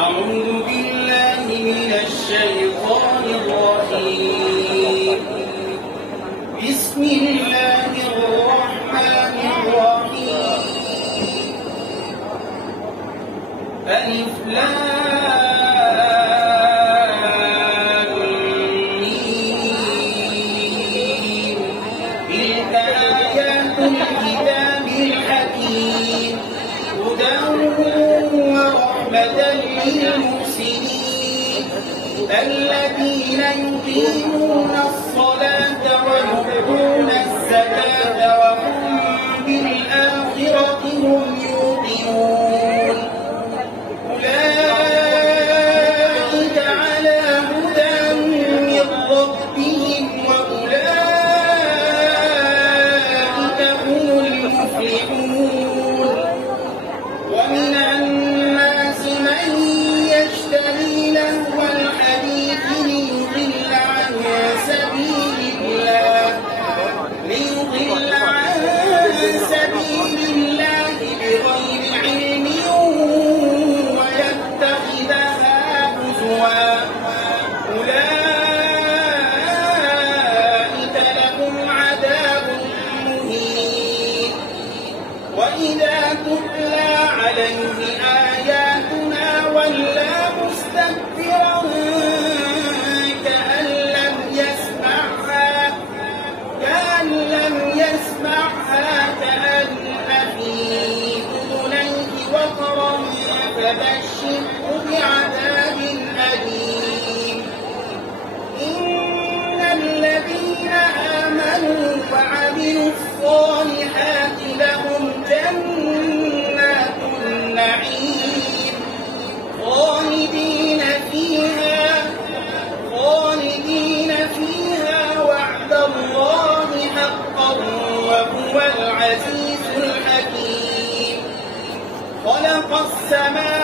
أعوذ بالله من الشيطان الرجيم. بسم الله الرحمن الرحيم. ألف لام ميم. تلك آيات الكتاب الحكيم هدى ورحمة للمحسنين الذين يقيمون الصلاة ويؤتون الزكاة وهم بالآخرة هم يوقنون أولئك على هدى من ربهم وأولئك هم المفلحون. ومن الناس من يشتري لهو الحديث ليضل عن سبيل الله بغير علم ويتخذها هزوا أولئك لهم عذاب مهين. وإذا تتلى عليه آياتنا ولى مستكبرا كأن لم يسمعها كأن في أذنيه وقرا فبشره بعذاب أليم. إن الذين آمنوا وعملوا الصالحات لهم جنات النعيم خالدين فيها وعد الله حقا وهو العزيز الحكيم. خلق السماوات